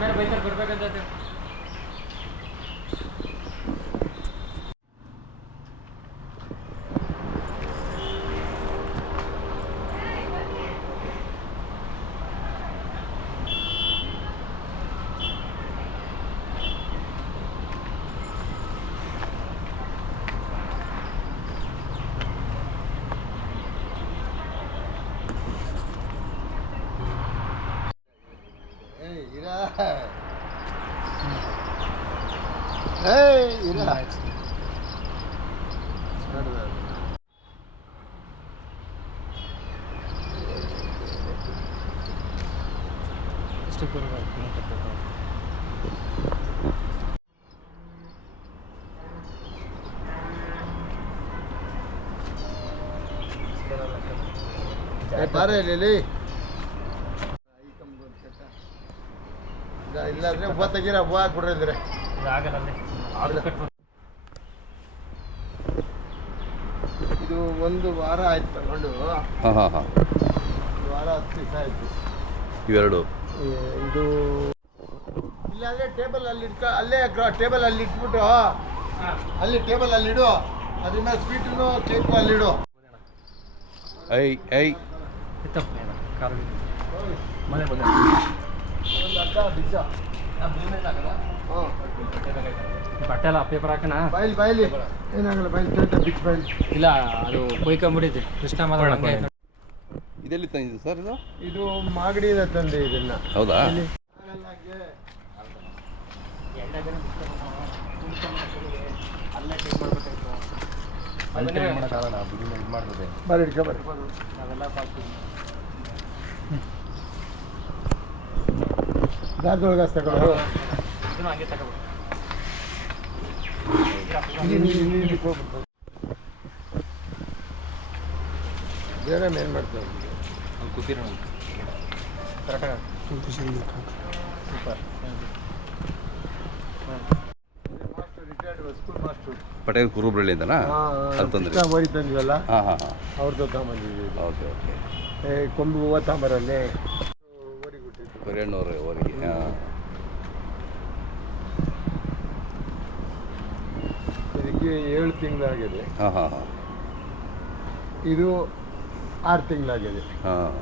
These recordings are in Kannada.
मेरे भाई सर घर पे कर जाते ಕಿಲೋಮೀಟರ್ ಏ, ಬಾರೆ ಇಲ್ಲಿ ಇಲ್ಲಿ. ಇಲ್ಲ, ಇಲ್ಲಾಂದ್ರೆ ಹೂವ ತೆಗೀರ ಹೂವ ಹಾಕ್ಬಿಡ್ರಿ ಅಂದ್ರೆ ಆಗಲ್ಲ ಇದು ಒಂದು ವಾರ ಆಯ್ತು ತಗೊಂಡು. ಹಾಂ ಹಾಂ ಹಾಂ. ಒಂದು ವಾರ ಹತ್ತು ದಿವಸ ಆಯ್ತು. ಇವೆರಡು? ಇದು ಇಲ್ಲಾಂದ್ರೆ ಟೇಬಲ್ ಅಲ್ಲಿ ಇಟ್ಕ ಅಲ್ಲೇ ಟೇಬಲ್ ಅಲ್ಲಿ ಇಟ್ಬಿಟ್ಟು ಅಲ್ಲಿ ಟೇಬಲ್ ಅಲ್ಲಿ ಇಡು. ಅದ್ರ ಮೇಲೆ ಸ್ವೀಟು ಕೇಕು ಅಲ್ಲಿಡು ಐ ಐ ಕಾಲು ಮನೆ ಬಂದ ಒಂದು ಅರ್ಧ ಬಿಜ್ಜ. ಹಾಂ ಬಟ್ಟೆ ಎಲ್ಲ ಪೇಪರ್ ಹಾಕೋಣ? ಬಯಲು ಬಯಲಿ. ಏನಾಗಲ್ಲ ಬಯಲು ಕೇಳ್ತಾ ಬಿಚ್ಚ ಬಯಲು. ಇಲ್ಲ ಅದು ಕೊಯ್ಕೊಂಬಿಟ್ಟಿದೆ ಕೃಷ್ಣ ಆಯ್ತು. ಇದೆಲ್ಲಿ ತಂದಿದ್ದು ಸರ್ ಇದು? ಇದು ಮಾಗಡಿಯಿಂದ ತಂದೆ ಇದನ್ನ. ಹೌದಾ? ಬರೀ ದಾರದೊಳಗೆ ತಗೊಳ್ಳೋ ಇದನ್ನು ಹಂಗೆ ಏನು ಮಾಡ್ತಾರೆ ಅಲ್ಲಿ ಕೂತಿರೋ ಸೂಪರ್ ಪಟೇಲ್ ಕುರುಬ್ರಳ್ಳಿಯಿಂದನಾ ಅಲ್ಲಿ ತಂದ್ರಿ. ಪುಸ್ತಕ ಓರಿ ತಂದ್ವಲ್ಲ? ಹಾಂ ಅವ್ರದ್ದು ತಗೊಂಬಂದಿದ್ವಿ ಓಕೆ ಓಕೆ. ಏ ಕೊಂಬು ಹೂವು ತಾಂಬರಲ್ಲಿ? ಓರಿ ಕೊಟ್ಟಿದ್ದು ಕೊರಿಯಣ್ಣವ್ರ ಅವರಿಗೆ ಹಾಂ. ಇದಕ್ಕೆ ಏಳು ತಿಂಗಳಾಗಿದೆ. ಹಾಂ ಹಾಂ ಹಾಂ. ಇದು ಆರು ತಿಂಗಳಾಗಿದೆ. ಹಾಂ.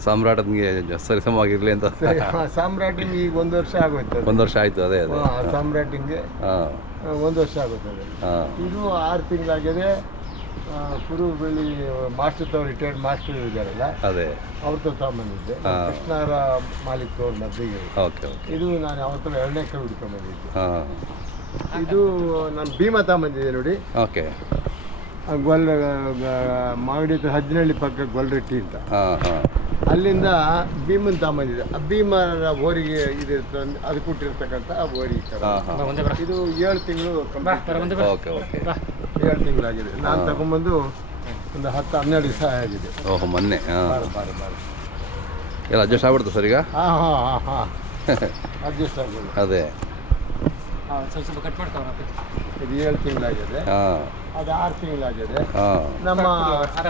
ಸಾಮ್ರಾಟನಿಗೆ ಸರಿಸಮವಾಗಿರಲಿ ಅಂತ. ಆಗಿರಲಿ ಸಾಮ್ರಾಟಿಂಗ್ ಈಗ ಒಂದು ವರ್ಷ ಆಗೋಯ್ತದೆ. ಒಂದು ವರ್ಷ ಆಯ್ತು ಅದೇ ಅದೇ. ಸಾಮ್ರಾಟಿಂಗೆ ಒಂದು ವರ್ಷ ಆಗುತ್ತದೆ ಇದು ಆರು ತಿಂಗಳಾಗಿದೆ. ಕುರು ಬೆಳ್ಳಿ ಮಾಸ್ಟರ್ ತಾವು ರಿಟೈರ್ಡ್ ಮಾಸ್ಟರ್ ಇದ್ದಾರಲ್ಲ ಅದೇ. ಅವ್ರ ತಗೊಂಬಂದಿದ್ದೆ. ಬಂದಿದ್ದೆ ಕೃಷ್ಣರ ಮಾಲೀಕ್ ಅವ್ರ ಮದ್ದಿಗೆ ಓಕೆ ಓಕೆ. ಇದು ನಾನು ಅವತ್ತರ ಎರಡನೇ ಕೈ ಹುಡ್ಕೊಂಡ್ಬಂದಿದ್ದೆ ಹಾಂ. ಇದು ನಾನು ಭೀಮಾ ತಗೊಂಬಂದಿದ್ದೆ ನೋಡಿ. ಓಕೆ. ಗೊಲ್ ಮಾಗಡಿ ಹತ್ರ ಹಜ್ನಹಳ್ಳಿ ಪಕ್ಕ ಗೊಲ್ರಟ್ಟಿ ಅಂತ. ಹಾಂ ಹಾಂ. ಅಲ್ಲಿಂದ ಭೀಮನ್ ತಗೊಂಬಂದಿದ್ದೆ ಆ ಭೀಮರ ಓರಿಗೆ ಇದು ಅದು ಕೊಟ್ಟಿರ್ತಕ್ಕಂಥ ಆ ಓರಿ ಇದು ಏಳು ತಿಂಗಳು ಓಕೆ ಓಕೆ. ಏಳು ತಿಂಗಳಾಗಿದೆ. ನಾನು. ತಗೊಂಬಂದು ಒಂದು ಹತ್ತು ಹನ್ನೆರಡು ದಿವಸ ಆಗಿದೆ. ಓಹೋ ಮೊನ್ನೆ. ಹಾಂ. ಬಾರ ಬಾರ ಬಾರ. ಎಲ್ಲ ಅಡ್ಜಸ್ಟ್ ಆಗ್ಬಿಡ್ತು ಸರ್ ಈಗ? ಹಾಂ ಹಾಂ ಹಾಂ ಹಾಂ. ಅಡ್ಜಸ್ಟ್ ಆಗ್ಬೋದು. ಅದೇ. ಸ್ವಲ್ಪ ಸ್ವಲ್ಪ ಕಟ್ ಮಾಡ್ತಾವ ಇದು ಏಳು ತಿಂಗಳಾಗಿದೆ. ಹಾಂ. ಅದು ಆರು ತಿಂಗಳಾಗಿದೆ. ಹಾಂ. ನಮ್ಮ ಹಾರ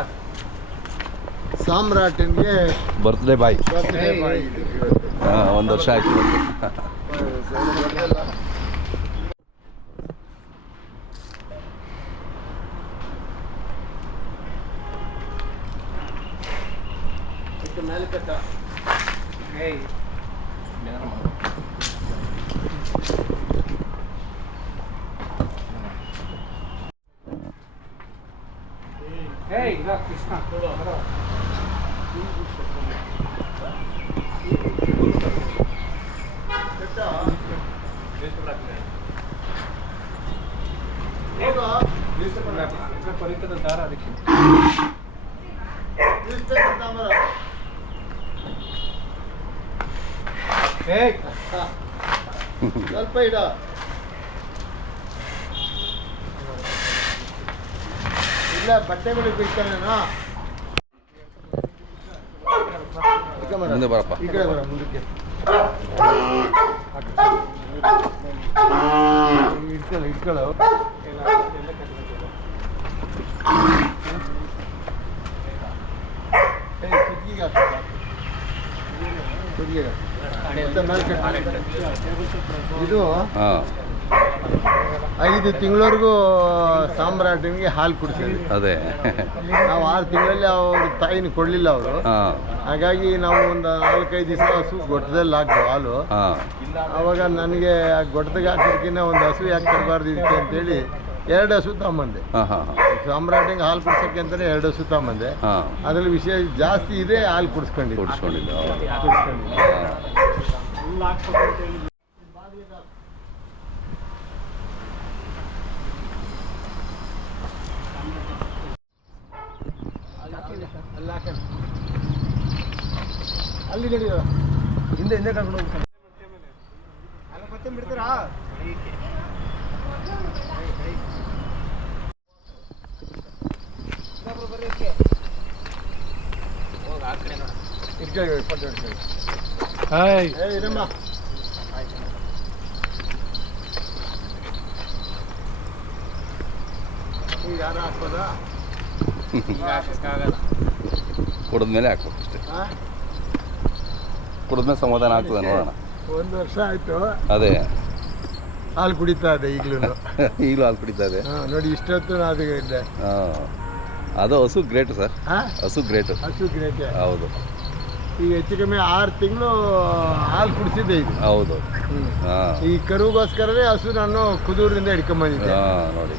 ಸಾಮ್ರಾಟನ್ಗೆ ಬರ್ತ್ಡೇ ಬಾಯ್ ಇವತ್ತು. ಹಾಂ ಒಂದು ವರ್ಷ ಆಯ್ತು ಮೇಲೆ ಕಟ್ಟ. ಏಯ್. ದಾರ ಅದಕ್ಕೆ. ಸ್ವಲ್ಪ ಇಡ ಇಲ್ಲ ಬಟ್ಟೆಗಳು ಬಿಡ್ತಾನೇನೋ ಈ ಕಡೆ ಬರ. ಮುಂದೆ ಬರಪ್ಪ ಈ ಕಡೆ ಬರ ಮುಂದಕ್ಕೆ ಇಟ್ಕೊಳ್ಳ ಇಟ್ಕೊಳ್ಳ ಕುತ್ತಿಗೆ ಹಾಕು. ಕುತ್ತಿಗೆ ಹಾಕು. ಮತ್ತೆ ಮೇಲ್ಗಡೆ. ಇದು ಹಾಂ ಐದು ತಿಂಗಳವರೆಗೂ ಸಾಮ್ರಾಟನಿಗೆ ಹಾಲು ಕುಡಿಸಿದ್ವಿ ಅದೇ. ನಾವು ಆರು ತಿಂಗಳಲ್ಲಿ ಅವ್ರ ತಾಯಿನ ಕೊಡಲಿಲ್ಲ ಅವರು. ಹಾಗಾಗಿ ನಾವು ಒಂದು ನಾಲ್ಕೈದು ದಿವಸ ಹಸು ಗೊಟ್ಟದಲ್ಲಿ ಹಾಕ್ದು ಹಾಲು. ಅವಾಗ ನನಗೆ ಆ ಗೊಟ್ಟದಾಗ ಹಾಕೋದಕ್ಕಿಂತ ಒಂದು ಹಸು ಯಾಕೆ ತರಬಾರ್ದು ಇದಕ್ಕೆ ಅಂತೇಳಿ ಎರಡು ಹಸು ತಗೊಂಬಂದೆ. ಸಾಮ್ರಾಟಿಂಗ್ ಸಾಮ್ರಾಟಿಗೆ ಹಾಲು ಕುಡ್ಸಕ್ಕೆ ಅಂತಾನೆ ಎರಡು ಹಸು ತಗೊಂಬಂದೆ. ಅದ್ರಲ್ಲಿ ವಿಷಯ ಜಾಸ್ತಿ ಇದೆ ಹಾಲು ಕುಡಿಸ್ಕೊಂಡಿದ್ದೆ. ಕೂಡಿಸ್ಕೊಂಡಿದ್ದು ಹೌದು ಕುಡಿಸ್ಕೊಂಡಿದ್ದೆ ಹಾಂ ಅಲ್ಲಿ ನಡೆಯುವ ಹಿಂದೆ ಹಿಂದೆ ಕರ್ಕೊಂಡು ಹೋಗ್ತಾರೆ ಅಲ್ಲ ಮತ್ತೆ ಬಿಡ್ತೀರಾ. ಹಾಯ್ ಇರಮ್ಮ. ಯಾರು ಹಾಕ್ಬೋದಾ ಕುಡಿದ್ಮೇಲೆ ಹಾಕ್ಬೇಕು ಅಷ್ಟೇ? ಕುಡಿದ್ಮೇಲೆ ಸಮಾಧಾನ ಆಗ್ತದೆ ನೋಡೋಣ. ಒಂದು ವರ್ಷ ಆಯ್ತು. ಅದೇ. ಹಾಲು ಕುಡಿತಾ ಇದೆ ಈಗಲೂ. ಈಗಲೂ ಹಾಲು ಕುಡಿತಾ ಇದೆ. ನೋಡಿ ಇಷ್ಟೊತ್ತು ಅದು ಇದ್ದೆ ಹಾಂ. ಅದು ಹಸು ಗ್ರೇಟ್ ಸರ್. ಹಾ? ಹಸು ಗ್ರೇಟ್. ಹಸು ಗ್ರೇಟ್. ಹೌದು. ಈಗ ಹೆಚ್ಚು ಕಮ್ಮಿ ಆರು ತಿಂಗಳು ಹಾಲು ಕುಡಿಸಿದ್ದೆ ಇದು ಹೌದು. ಈ ಕರುಗೋಸ್ಕರವೇ ಹಸು ನಾನು ಕುದೂರಿಂದ ಹಿಡ್ಕೊಂಬಂದಿದ್ದೆ ಹಾಂ ನೋಡಿ.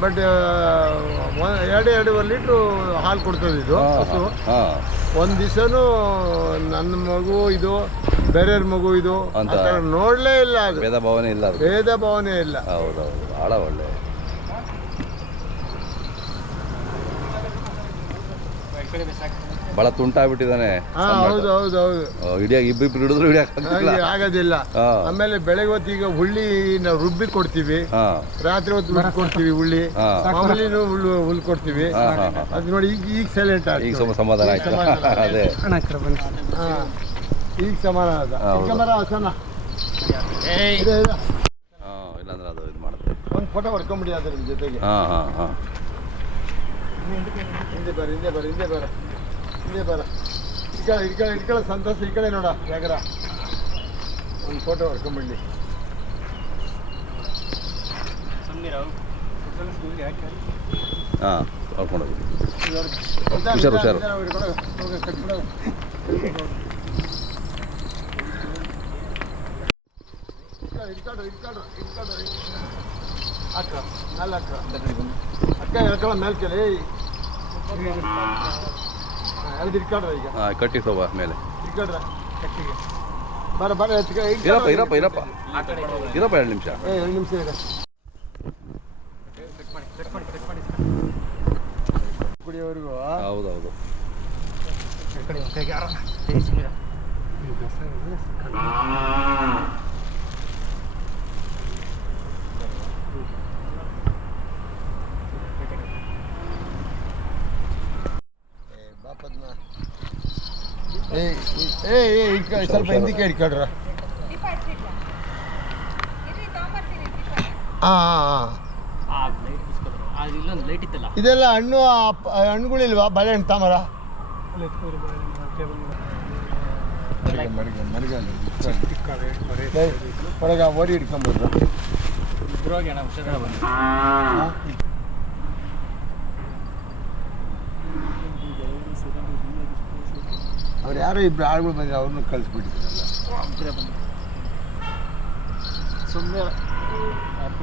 ಬಟ್ ಎರಡು ಎರಡೂವರೆ ಲೀಟ್ರು ಹಾಲು ಕೊಡ್ತದೆ ಇದು ಹಸು. ಹಾಂ. ಒಂದು ದಿವಸನೂ ನನ್ನ ಮಗು ಇದು ಬೇರೆಯವ್ರ ಮಗು ಇದು ಅಂತ. ನೋಡಲೇ ಇಲ್ಲ ಅದು. ಭೇದ ಭಾವನೆ ಇಲ್ಲ ಭೇದ ಭಾವನೆ ಇಲ್ಲ. ಹೌದು ಹೌದು. ಭಾಳ ಒಳ್ಳೆ. ಭಾಳ ತುಂಟಾಗ್ಬಿಟ್ಟಿದ್ದಾನೆ ಹಾ ಹೌದು ಹೌದು ಹೌದು. ಹಿಡಿಯಾಗ ಇಬ್ಬಿಬ್ರು ಹಿಡಿದ್ರು ಹಿಡಿಯಾಕಾಗ್ತಿಲ್ಲ ಹಾಗೆ ಆಗೋದಿಲ್ಲ. ಹಾ. ಆಮೇಲೆ ಬೆಳಗ್ಗೆ ಹೊತ್ತು ಈಗ ಹುಳ್ಳಿ ನಾವು ರುಬ್ಬಿ ಕೊಡ್ತೀವಿ. ಹಾಂ. ರಾತ್ರಿ ಹೊತ್ತು ಹುಲ್ ಕೊಡ್ತೀವಿ ಹುಳ್ಳಿ. ಹಾ. ಮಾಮೂಲಿನೂ ಹುಲ್ಲು ಹುಲ್ ಕೊಡ್ತೀವಿ. ಅದ್ ಹಾಂ ಹಾಂ. ಅದು ನೋಡಿ ಈಗ ಈಗ ಸೈಲೆಂಟ್ ಈಗ ಸ್ವಲ್ಪ ಸಮಾಧಾನ ಆಯ್ತು. ಅದೇ. ಹಾ. ಈಗ ಸಮಾಧಾನ ಆದ. ಹೌದು. ಕ್ಯಾಮರಾ ಹಸನ. ಇದೆ ಇದೆ. ಹಾಂ ಇಲ್ಲಾಂದ್ರೆ ಅದು ಇದು ಮಾಡುತ್ತೆ. ಒಂದು ಫೋಟೋ ಹೊಡ್ಕೊಂಬಿಡಿ ಅದ್ರ ಜೊತೆಗೆ. ಹಾಂ ಹಾಂ ಹಾಂ. ಹಿಂದೆ ಬರ ಹಿಂದೆ ಬರ ಹಿಂದೆ ಬರ ಹಿಂದೆ ಬರ ಇಟ್ಕೊಳ್ಳಿ ಇಟ್ಕೊಳ್ಳಿ ಇಟ್ಕೊಳ್ಳಿ ಸಂತೋಷ ಈ ಕಡೆ ನೋಡ ಯಾಕರ? ಒಂದು ಫೋಟೋ ಹೊಡ್ಕೊಂಬಿಡ್ಲಿ. ಹಾಂ ಹೋಗಿ. ಹುಷಾರು, ಹುಷಾರು. ಇಟ್ಕೊಳ್ರಿ ಇಟ್ಕೊಳ್ರಿ ಇಟ್ಕೊಳ್ರಿ ಅಕ್ಕ ನಾಲ್ಕು ಅಕ್ಕ. ಅಕ್ಕ ಹೇಳ್ಕೊಳ್ಳ ಮೇಲೆ ಕೇಳಿ ಎಳ್ದು ಇಟ್ಕೊಳ್ರಿ ಈಗ. ಹಾಂ ಕಟ್ಟಿ ಸೋಬ ಮೇಲೆ. ಇಟ್ಕೊಳ್ರ ಕಟ್ಟಿಗೆ. ಬರ ಬರ ಎತ್ಕ ಇರಪ್ಪ ಇರಪ್ಪ ಇರಪ್ಪ. ಇರಪ್ಪ ಎರಡು ನಿಮಿಷ. ಏ ಎರಡು ನಿಮಿಷ ಇದೆ ಕುಡಿಯೋವರೆಗೂ ಹೌದು ಹೌದು ಏ, ಬಾ ಪದ್ಮ. ಏ ಏ ಸ್ವಲ್ಪ ಹಿಂದಕ್ಕೆ ಇಟ್ಕೊಳ್ರ ಹಾಂ ಹಾಂ ಇದೆಲ್ಲ ಹಣ್ಣು ಹಣ್ಣುಗಳಿಲ್ವಾ? ಬಾಳೆಹಣ್ಣು ತಾಮರ? ಹೊರಗ ಓಡಿ ಹಿಡ್ಕೊಂಬೋದು ಇದ್ರೊಳಗೆ ಅಣ್ಣ ಹುಷಾರ ಬಂದು ಅವ್ರು ಯಾರೋ ಇಬ್ಬರು ಆಳುಗಳು ಬಂದ್ರೆ ಅವ್ರನ್ನೂ ಕಳಿಸ್ಬಿಟ್ಟಿದ್ರಲ್ಲ ಸುಮ್ಮನೆ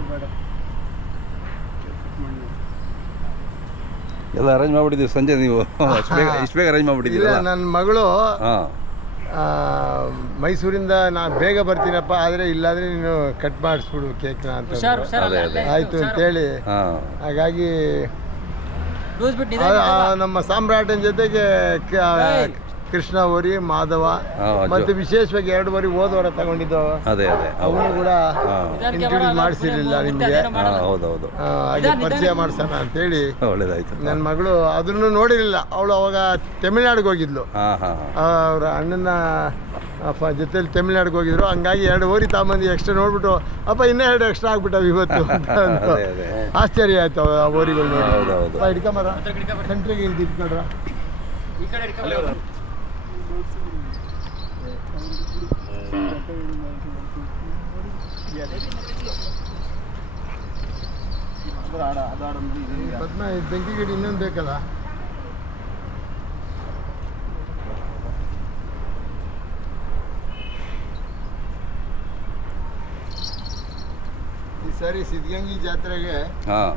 ಬೇಡ. ಎಲ್ಲ ಅರೇಂಜ್ ಮಾಡ್ಬಿಟ್ಟಿದ್ದೀವಿ ಸಂಜೆ ನೀವು? ಇಷ್ಟು ಬೇಗ ಇಷ್ಟು ಬೇಗ ಅರೇಂಜ್ ಇಲ್ಲ ನನ್ನ ಮಗಳು ಹಾಂ. ಆ, ಮೈಸೂರಿಂದ ನಾನು ಬೇಗ ಬರ್ತೀನಪ್ಪ ಆದರೆ ಇಲ್ಲಾದರೆ ನೀನು ಕಟ್ ಮಾಡಿಸ್ಬಿಡು ಕೇಕ್ನ ಅಂತ ಹುಷಾರ್. ಆಯಿತು ಅಂತೇಳಿ ಹಾಂ. ಹಾಗಾಗಿ ಲೂಸ್ ಬಿಟ್ಟು ಆ- ಆ ನಮ್ಮ ಸಾಮ್ರಾಟನ ಜೊತೆಗೆ ಕ- ಕೃಷ್ಣ ಓರಿ ಮಾಧವ ಮತ್ತೆ ವಿಶೇಷವಾಗಿ ಎರಡು ವರಿ ಹೋದವರ ತಗೊಂಡಿದ್ದು ಅದೇ ಅದೇ ಅವನು ಕೂಡ ಇಂಟ್ರೊಡ್ಯೂಸ್ ಮಾಡಿಸಿರಲಿಲ್ಲ ನಿಮಗೆ. ಹೌದೌದು. ಹೌದು ಹೌದು ಆ, ಹಾಗೆ ಪರಿಚಯ ಮಾಡ್ಸೋಣ ಅಂತೇಳಿ ಒಳ್ಳೇದಾಯ್ತು. ನನ್ನ ಮಗಳು ಅದನ್ನು ನೋಡಿರಲಿಲ್ಲ. ಅವಳು ಅವಾಗ ತಮಿಳ್ನಾಡಿಗೆ ಹೋಗಿದ್ಲು. ಅವರ ಹಾಂ ಹಾಂ. ಅವ್ರ ಅಣ್ಣನ ಅಪ್ಪ ಜೊತೆಲಿ ತಮಿಳ್ನಾಡಿಗೆ ಹೋಗಿದ್ರು. ಹಂಗಾಗಿ ಎರಡು ಓರಿ ತಾಂಬಂದು ಎಕ್ಸ್ಟ್ರಾ ನೋಡ್ಬಿಟ್ಟು ಅಪ್ಪ ಇನ್ನೂ ಎರಡು ಎಕ್ಸ್ಟ್ರಾ ಆಗ್ಬಿಟ್ಟವು ಇವತ್ತು ಆಶ್ಚರ್ಯ ಆಯ್ತು ಅವ- ಆ ಓರಿಗಳು ನೋಡಿ. ಹೌದು ಹೌದು ಅಪ್ಪ, ಹಿಡ್ಕೊಂಬರ ಈ ಕಡೆ ಹಿಡ್ಕೊಂಡು ಪದ್ಮ ಇದು ಬೆಂಕಿ ಗಿಡ ಇನ್ನೊಂದು ಬೇಕಲ್ಲ ಈ ಸಾರಿ ಸಿದ್ಧಗಂಗಿ ಜಾತ್ರೆಗೆ ಹಾಂ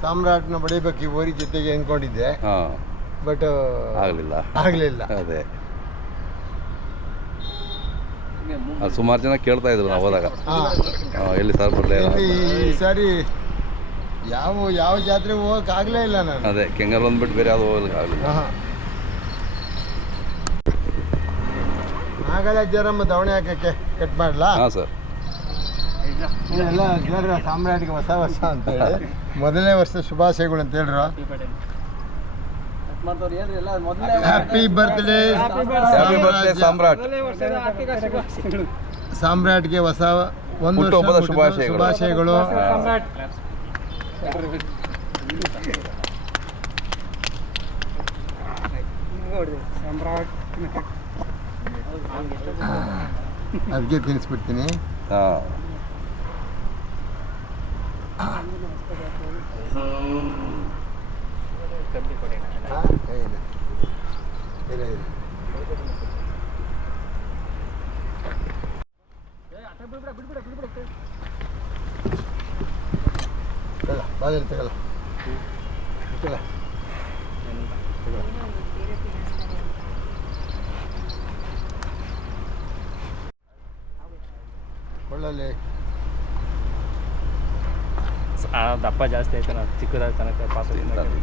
ಸಾಮ್ರಾಟ್ನ ಬಡಿಬೇಕು ಈ ಓರಿ ಜೊತೆಗೆ ಅಂದ್ಕೊಂಡಿದ್ದೆ ಹಾಂ ಬಟ್ ಆಗಲಿಲ್ಲ ಆಗಲಿಲ್ಲ ಅದೇ ಅದು ಸುಮಾರು ಜನ ಕೇಳ್ತಾ ಇದ್ರು ನಾವು ಹೋದಾಗ. ಎಲ್ಲಿ ಸರ್ ಬರಲೇ ಈ ಸಾರಿ ಯಾವ ಯಾವ ಜಾತ್ರೆ ಹೋಗಕ್ ಆಗ್ಲೇ ಇಲ್ಲ ನಾನು. ಅದೇ ಕೆಂಗಲ್ ಬಂದ್ಬಿಟ್ಟು ಬೇರೆ ಯಾವ್ದು ಹೋಗ್ಲಿಕ್ಕೆ ಆಗಲಿಲ್ಲ. ಆಹಾ. ಆಗಲ್ಲ ದವಣೆ ಹಾಕಕ್ಕೆ ಕಟ್ ಮಾಡ್ಲಾ? ಹಾಂ ಸರ್ ಎಲ್ಲ ಜೋರ ಸಾಮ್ರಾಟಿಗೆ ಹೊಸ ವರ್ಷ ಅಂತ ಹೇಳಿ. ಮೊದಲನೇ ವರ್ಷ ಶುಭಾಶಯಗಳು ಅಂತ ಹೇಳ್ರು? ಹ್ಯಾಪಿ ಬರ್ತ್ಡೇ ಸಾಮ್ರಾಟ್ ಸಾಮ್ರಾಟ್ಗೆ ಹೊಸ ಒಂದು. ಶುಭಾಶಯಗಳು. ಅದಕ್ಕೆ ತಿನ್ನಿಸ್ಬಿಡ್ತೀನಿ ಹಾಂ. ಕೊಳ್ಳಲ್ಲಿ ದಪ್ಪ ಜಾಸ್ತಿ ಆಯ್ತು ನಾವು ಚಿಕ್ಕದಾದ ತನಕ ಪಾಸ್ ಕೊಡ್ತೀವಿ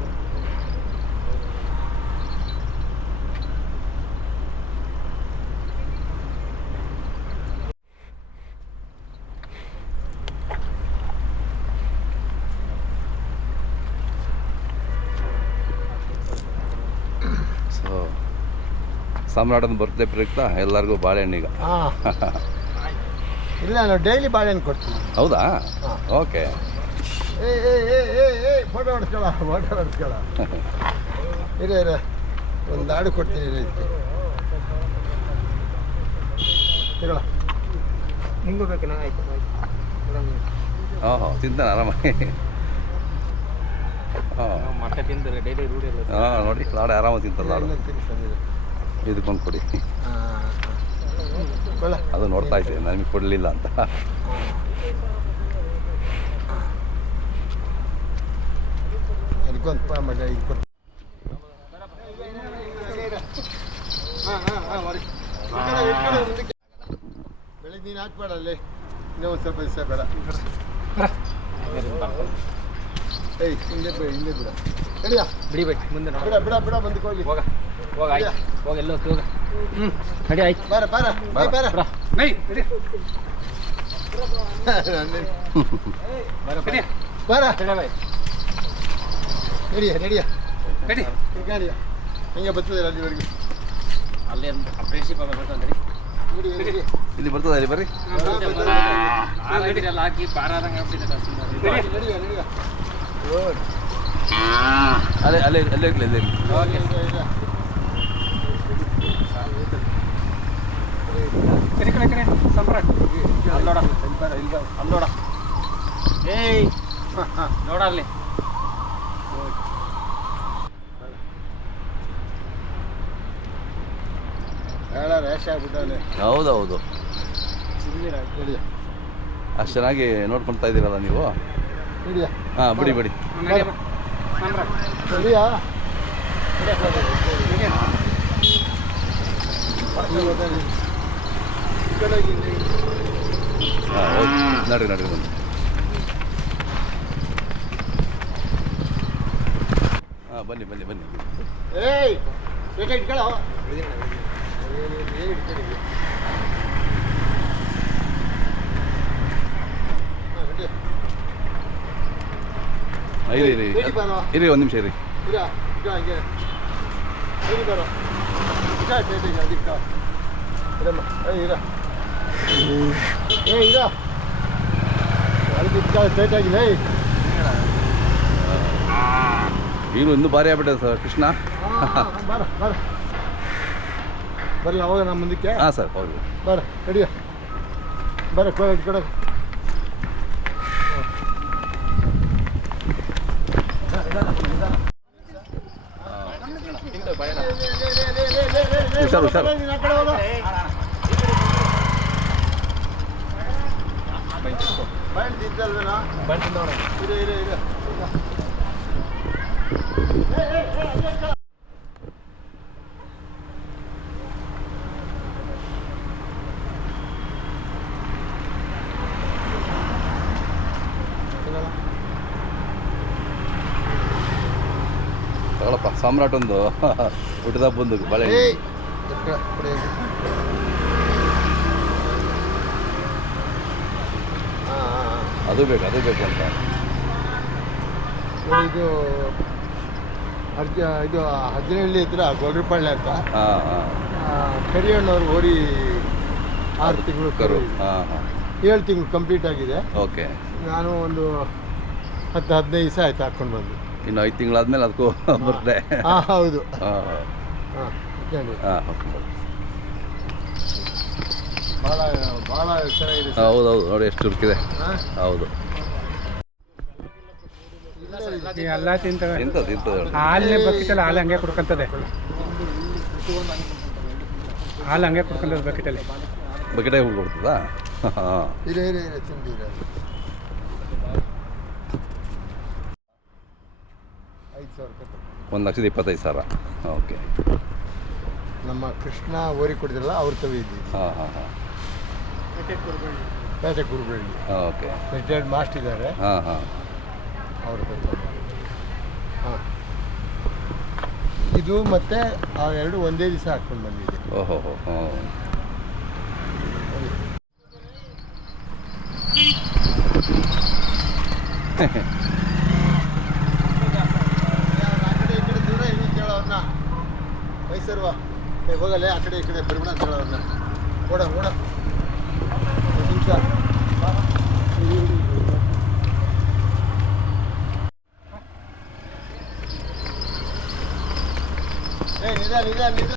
ಸಾಮ್ರಾಟನ ಬರ್ತ್ಡೇ ಪ್ರಯುಕ್ತ ಎಲ್ಲರಿಗೂ ಬಾಳೆಹಣ್ಣೀಗ ಹಾ. ಇಲ್ಲ ನಾನು ಡೈಲಿ ಬಾಳೆಹಣ್ಣು ಕೊಡ್ತೀನಿ ಹೌದಾ? ಹಾಂ. ಓಕೆ ಏ ಏ ಏ ಏ ಏ ಫೋಟೋ ಹೊಡ್ಸ್ಕೊಳ ಫೋಟೋ ಹೊಡ್ಸ್ಕೊಳ. ಇರ ಇರ. ಒಂದು ಲಾಡು ಕೊಡ್ತೀನಿ ಇದಕ್ಕೆ ತಗೊಳ ನಿಂಗೂ ಬೇಕೇನಾ ಆಯ್ತು ಹಾಂ ಹಾಂ ತಿಂತಾನೆ ಆರಾಮಾಗಿ. ಹಾಂ ಮಟ್ಟ ತಿಂತಾರೆ ಡೈಲಿ ರೂಢಿ ಹಾಂ ನೋಡಿ ಲಾಡು ಆರಾಮಾಗಿ ತಿಂತಾರೆ ಲಾಡು. ಇನ್ನೊಂದು ತಿನ್ನಿಸ್ ಕೊಡಿ. ಅದು ನೋಡ್ತಾ ಇದ್ದೆ ನನಗೆ ಕೊಡಲಿಲ್ಲ ಅಂತ ಬೆಳಿಗ್ಗೆ ನೀನು ಹಾಕ್ಬೇಡ ಅಲ್ಲಿ ಇನ್ನೂ ಒಂದು ಸ್ವಲ್ಪ ದಿವಸ ಬೇಡ ಏಯ್ ಹಿಂದೆ ಬಿಡ ಹಿಂದೆ ಬಿಡ ಬಿಡಿ ಬಿಡಿಬೇಕು ಮುಂದೆ ಬಿಡ ಬಿಡ ಬಿಡ ಬಂದು ಹೋಗಿ ಹೋಗ ಹೋಗ ಆಯ್ತು. ಹೋಗ ಎಲ್ಲೋ ಹೋಗ. ಹ್ಞೂ ನಡಿ ಆಯ್ತು. ಬರ ಬರ. ಬಾರ ಬಾರ ಬಿಡ ನೈ ನಡಿ ಬರ. ಬಾರ ಬಾಯ್ ನಡಿಯ ನಡಿಯ? ನಡಿ. ನಡಿಯ ಹಂಗೆ ಬರ್ತದೆ ಅಲ್ಲಿವರೆಗೆ? ಅಲ್ಲಿ ಪ್ರಿನ್ಸಿಪಾಲ್ ಬರ್ತಾನೆ ಇಲ್ಲಿ ಬರ್ತದೆ ಇಲ್ಲಿ ಬರ್ರಿ. ಎಲ್ಲ ಹಾಕಿ ಅಲ್ಲೇ ಅಲ್ಲೇ ಅಲ್ಲೇ ಇರ್ಲಿ ಅಲ್ಲೇ ಇರ್ಲಿ ಕಡೆ ಕಡೆ ಕಡೆ ಸಂಪ್ರಾಟ್ ಅಲ್ಲೋಡ ಅಲ್ಲೋಡ ಏಯ್ ನೋಡ ಅಲ್ಲಿ. ರ್ಯಾಶ್ ಆಗ್ಬಿಟ್ಟವನೆ ಹೌದೌದು. ಅಷ್ಟು ಚೆನ್ನಾಗಿ ನೋಡ್ಕೊಳ್ತಾ ಇದ್ದೀರಲ್ಲ ನೀವು? ಹಾ ಹಾಂ ಬಿಡಿ ಬಿಡಿ. ನಡಿಯ ಓಕೆ ನಡ್ರಿ ನಡ್ರಿ ಬನ್ನಿ ಹಾಂ ಬನ್ನಿ ಬನ್ನಿ ಬನ್ನಿ ಏಯ್ ಬೇಗ ಇಟ್ಕೊಳ್ಳೋ ಇರಿ ಇರಿ. ಇರಿ ಒಂದು ನಿಮಿಷ ಇರಿ ಇರ, ಇರ ಏ ಇರ. ಟೈಟಾಗಿದೆ ಈಗಲೂ ಇನ್ನೂ ಭಾರಿ ಆಗ್ಬಿಟ್ಟೆ ಸರ್ ಕೃಷ್ಣ. ಬರ ಬರ. ಬರಲ್ಲ ಅವಾಗ ನಮ್ಮ ಮುಂದಕ್ಕೆ. ಹಾಂ ಸರ್ ಹೌದು ಬರ ರೆಡಿಯ ಬರ ಕೊಡ ಕಡೆ ಹುಷಾರು, ಹುಷಾರು. ಇದ್ದಲ್ವೇನಾ ಇರು ಇರು ಇರು ತಗೊಳಪ್ಪ ಸಾಮ್ರಾಟ್ ಒಂದು ಹುಟ್ಟಿದ ಬಂದು ಬಳೆ ಏಯ್ ಎತ್ಕ, ಕೊಡಿ. ಹಾ, ಹಾ, ಹಾ. ಅದು ಬೇಕು ಅದು ಬೇಕು ಅಂತ. ಇದು ಅರ್ಜ ಇದು ಹದಿನೇಳಿ ಹತ್ರ ಗೊಲ್ರಿಪಳ್ಳಿ ಅಂತ. ಹಾಂ ಕರಿಯಣ್ಣವ್ರು ಹೋರಿ ಆರು ತಿಂಗಳು ಕರು ಕರು ಹಾಂ ಹಾಂ. ಏಳು ತಿಂಗಳು ಕಂಪ್ಲೀಟ್ ಆಗಿದೆ. ಓಕೆ. ನಾನು ಒಂದು ಹತ್ತು ಹದಿನೈದು ದಿವಸ ಆಯ್ತು ಹಾಕೊಂಡು ಬಂದು. ಇನ್ನು ಐದು ತಿಂಗಳಾದ್ಮೇಲೆ ಅದಕ್ಕೂ ಬರ್ತೆ ಹಾಂ ಹೌದು. ಹಾಂ ಹಾಂ. ಹಾಂ ಹಾಂ ಭಾಳ ಭಾಳ ಚೆನ್ನಾಗಿದೆ ಹೌದು ಹೌದು ನೋಡಿ ಎಷ್ಟು ಹುಡುಕಿದೆ ಹಾ? ಹೌದು. ಎಲ್ಲ ತಿಂತವೆ. ತಿಂತದೆ ಹಾಲನ್ನೇ ಹಾಲು ಹಂಗೆ ಕುಡ್ಕೊಂತದೆ. ಹಾಲು ಹಂಗೆ ಕುಡ್ಕೊಂತದೆ ಬಕೆಟಲ್ಲಿ. ಬಕೆಟೇ ಕೊಡ್ತದಾ? ಹಾಂ ಇದೆ ಇರು ಇರು. ತಿಂದಿರ ಐದು ಸಾವಿರ ರೂಪಾಯಿ. ಒಂದು ಲಕ್ಷದ ಇಪ್ಪತ್ತೈದು ಸಾವಿರ. ಓಕೆ. ನಮ್ಮ ಕೃಷ್ಣ ಓರಿ ಕೊಡಿದ್ರಲ್ಲ ಅವ್ರ ತವಿ ಇದ್ದೀವಿ ಹಾಂ ಹಾಂ ಹಾಂ. ಪೇಟೆ ಗುರುಬಳ್ಳಿ ಓಕೆ ರಿಟೈರ್ಡ್ ಮಾಸ್ಟ್ ಇದ್ದಾರೆ. ಹಾಂ ಹಾಂ. ಅವ್ರ ಹಾಂ. ಇದು ಮತ್ತೆ ಆ ಎರಡು ಒಂದೇ ದಿವಸ ಹಾಕ್ಕೊಂಡು ಬಂದಿದೆ. ಓಹೋ ಹೋ ಆ ಕಡೆ ಈ ಕಡೆ ದೂರ ಇನ್ನು ಕೇಳೋರ್ನ ಮೈಸೂರು ಏ ಹೋಗಲ್ಲ ಆ ಕಡೆ ಈ ಕಡೆ ಬರ್ಬಿಡ ಅಂತ ಹೇಳೋರ್ನ. ಓಡ ಓಡ. 下。哎，你在，你在，你在。